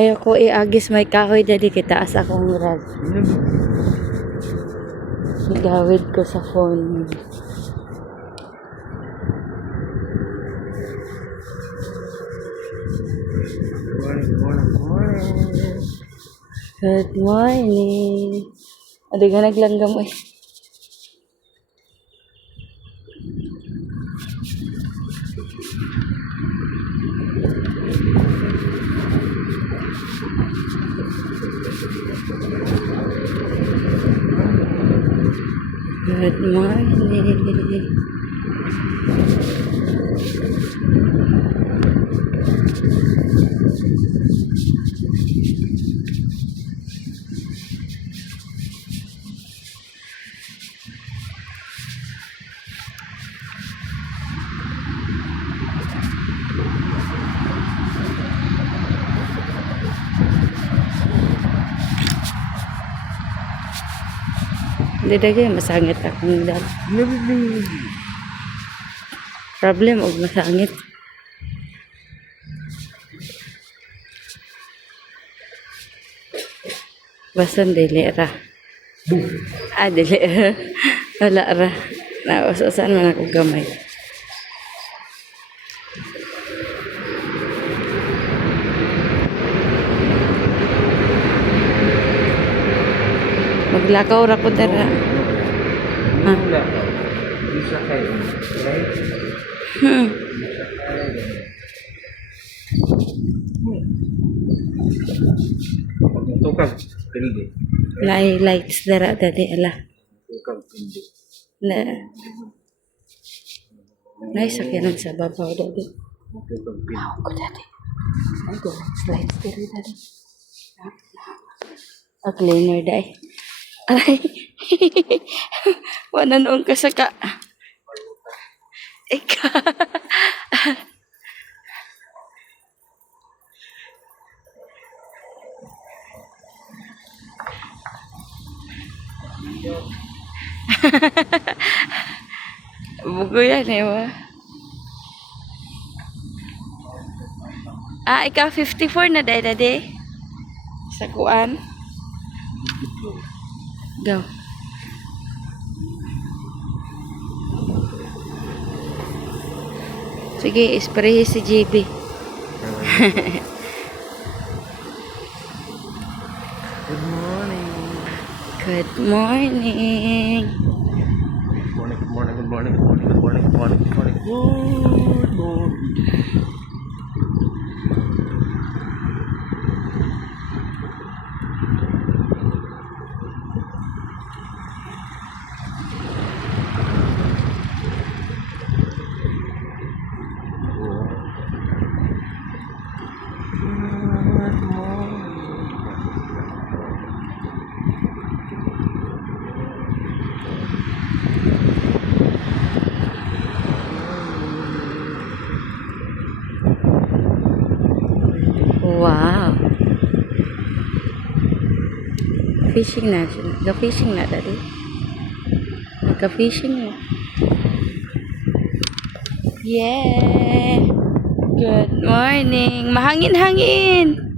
Ayoko iagis may kahoy dali kitaas akong rad. Gawid ko sa phone. Good morning. Adi ka naglanggam eh. Good morning. Didagay masangit akong dal. Problem og masangit. Basan dili ra. Dili. Wala ra. Nausasan man ako gamay. Maglakaw ra ko dara. Bisa kayo. Right? Tukag pindi. Lights dara dali ala. Tukag pindi. Na. Sakyanan sa babaw dali. Tukag pindi. Ako dali. Ay go. Slides dali dali. Cleaner dai. Aray. Wananoon ka sa ka. Ika. Bugo yan eh wa. Ikaw 54 na dai sa kuan. Go. Sige, spray si JB. Good morning. Good morning. Good morning, good morning, good morning, good morning, good morning, good morning, good morning. Wow. Fishing na siya. Nag-fishing na dali. Nag-fishing na. Yeah. Good morning. Mahangin-hangin.